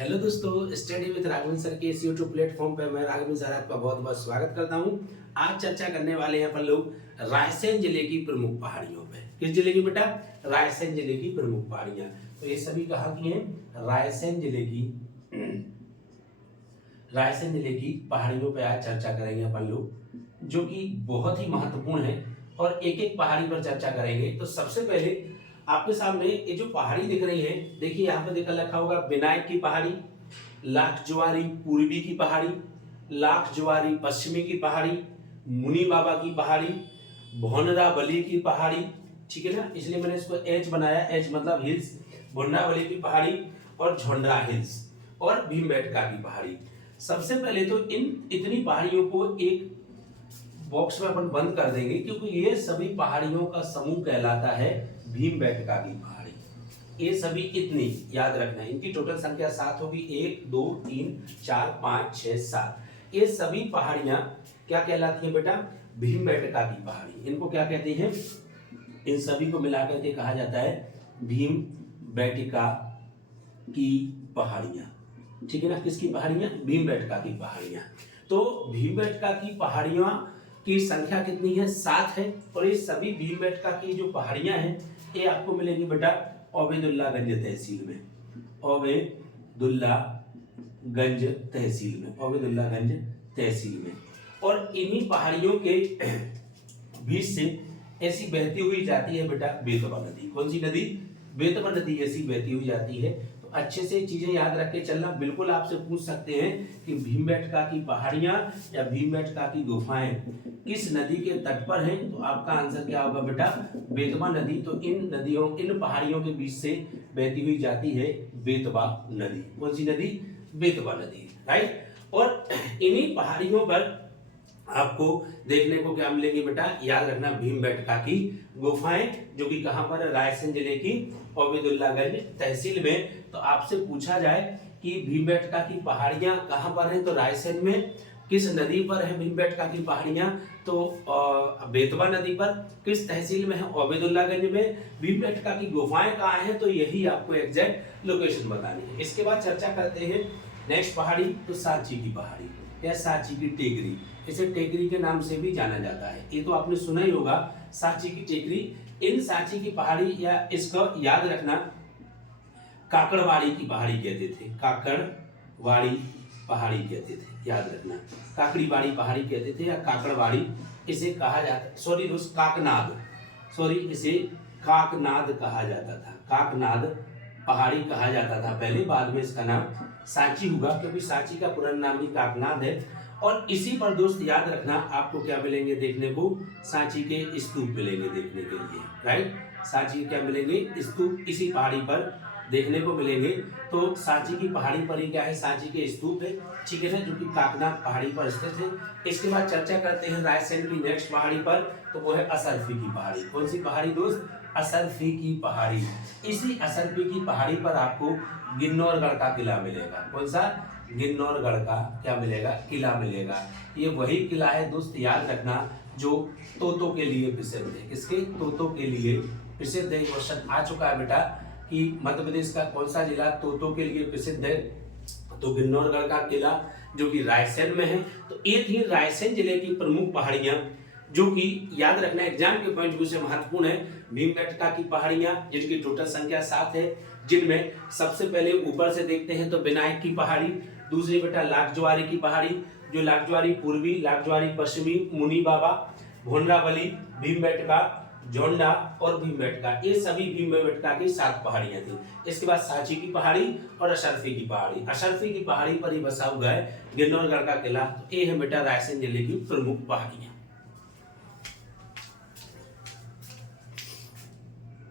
Hello दोस्तों, study with Raghavendra sir के इस यूट्यूब प्लेटफॉर्म पर मैं राघवेंद्र सर आपका बहुत बहुत स्वागत करता हूं। आज चर्चा करने वाले हैं अपन लोग रायसेन जिले की प्रमुख पहाड़ियों पे। किस जिले की बेटा? रायसेन जिले की प्रमुख पहाड़ियां। तो ये सभी कहाँ की हैं? रायसेन जिले की पहाड़ियों पे आज चर्चा करेंगे अपन लोग, जो कि बहुत ही महत्वपूर्ण है और एक एक पहाड़ी पर चर्चा करेंगे। तो सबसे पहले आपके सामने ये जो पहाड़ी दिख रही है, देखिए यहाँ पे देखा लिखा होगा विनायक की पहाड़ी, लाख ज्वारी पूर्वी की पहाड़ी, लाख ज्वारी पश्चिमी की पहाड़ी, मुनि बाबा की पहाड़ी, भौनरावली की पहाड़ी। ठीक है ना, इसलिए मैंने इसको एच बनाया। एच मतलब हिल्स, भौनरावली की पहाड़ी और झोंडरा हिल्स और भीमबेटका की पहाड़ी। सबसे पहले तो इन इतनी पहाड़ियों को एक बॉक्स में अपन बंद कर देंगे, क्योंकि ये सभी पहाड़ियों का समूह कहलाता है भीमबेटका की पहाड़ी। ये सभी इतनी याद रखना है, इनकी टोटल संख्या 7 होगी। 1 2 3 4 5 6 7। ये सभी पहाड़ियां क्या कहलाती है बेटा? भीमबेटका की पहाड़ी। इनको क्या कहते हैं? इन सभी को मिलाकर के कहा जाता है भीमबेटका की पहाड़ियां। ठीक है ना, किसकी पहाड़ियां? भीमबेटका की पहाड़ियां। तो भीमबेटका की पहाड़ियां की संख्या कितनी है? 7 है। और ये सभी भीमबेटका की जो पहाड़ियां हैं ये आपको मिलेंगी बेटा ओबेदुल्लागंज तहसील में। ओबेदुल्लागंज तहसील में। और इन्हीं पहाड़ियों के बीच से ऐसी बहती हुई जाती है बेटा बेतवा नदी। कौन सी नदी? बेतवा नदी ऐसी बहती हुई जाती है। तो अच्छे से चीजें याद रख के चलना। बिल्कुल आपसे पूछ सकते हैं कि भीमबेटका की पहाड़ियां या भीमबेटका की गुफाएं किस नदी के तट पर हैं? तो आपका आंसर क्या होगा बेटा? बेतवा नदी। तो इन पहाड़ियों के बीच से बहती हुई जाती है बेतवा नदी। कौन सी नदी? बेतवा नदी, राइट। और इन्हीं पहाड़ियों पर आपको देखने को क्या मिलेगी बेटा? याद रखना, भीमबेटका की गुफाएं, जो कि कहां पर है? रायसेन जिले की ओबेदुल्लागंज तहसील में। तो आपसे पूछा जाए कि भीमबेटका की पहाड़ियां कहां पर हैं, तो रायसेन में। किस नदी पर है भीमबेटका की पहाड़ियां? तो बेतवा नदी पर। किस तहसील में है? ओबेदुल्लागंज में। भीमबेटका की गुफाएं कहां हैं? तो यही आपको एग्जैक्ट लोकेशन बतानी है। इसके बाद चर्चा करते हैं नेक्स्ट पहाड़ी, तो सांची की पहाड़ी या सांची की टेकरी। इसे टेकरी के नाम से भी जाना जाता है। ये तो आपने सुना ही होगा, सांची की टेकरी। इन सांची की पहाड़ी या इसको याद रखना काकड़वाड़ी की पहाड़ी कहते थे। काकड़वाड़ी पहाड़ी कहते थे, याद रखना। काकड़ीवाड़ी पहाड़ी कहते थे या काकड़वाड़ी इसे कहा जाता। इसे काकनाद कहा जाता था। काकनाद पहाड़ी कहा जाता था पहले, बाद में इसका नाम सांची हुआ, क्योंकि सांची का पुराना नाम ही काकनाद है। और इसी पर दोस्त याद रखना आपको क्या मिलेंगे देखने को? सांची के स्तूप मिलेंगे देखने के लिए, राइट। सांची क्या मिलेंगे? स्तूप इसी पहाड़ी पर देखने को मिलेंगे। तो सांची की पहाड़ी पर ही क्या है? सांची के स्तूप है। ठीक है ना, जो कि काकनाद पहाड़ी पर स्थित है। इसके बाद चर्चा करते हैं रायसेन की नेक्स्ट पहाड़ी पर, तो वो है असरफी की पहाड़ी। कौन सी पहाड़ी दोस्त? असरफी की पहाड़ी। इसी असरफी की पहाड़ी पर आपको गिन्नौरगढ़ का किला मिलेगा। कौन सा? गिन्नौरगढ़ का क्या मिलेगा? किला मिलेगा। ये वही किला है दोस्त, याद रखना, जो तोतों के लिए प्रसिद्ध है। किसके? तोतों के लिए प्रसिद्ध है। क्वेश्चन आ चुका है बेटा कि मध्य प्रदेश का कौन सा जिला तोतों के लिए प्रसिद्ध है? तो गिन्नौरगढ़ का किला, जो कि रायसेन में है। तो ये थी रायसेन जिले की प्रमुख पहाड़ियां, जो कि याद रखना एग्जाम के पॉइंट व्यू से महत्वपूर्ण है। भीमबेटका की पहाड़ियां, जिनकी टोटल संख्या 7 है, जिनमें सबसे पहले ऊपर से देखते हैं तो विनायक की पहाड़ी, दूसरी बेटा लाख ज्वारी की पहाड़ी, जो लाख ज्वारी पूर्वी, लाख ज्वारी पश्चिमी, मुनि बाबा, भौनरावली, भीमबेटका, झोंडा और भीमबेटका। ये सभी भीमबेटका की 7 पहाड़ियां थी। इसके बाद सांची की पहाड़ी और असरफी की पहाड़ी। असरफी की पहाड़ी पर ही बसा हुआ है गिन्नौरगढ़ का किला। तो ये है बेटा रायसेन जिले की प्रमुख पहाड़ियां।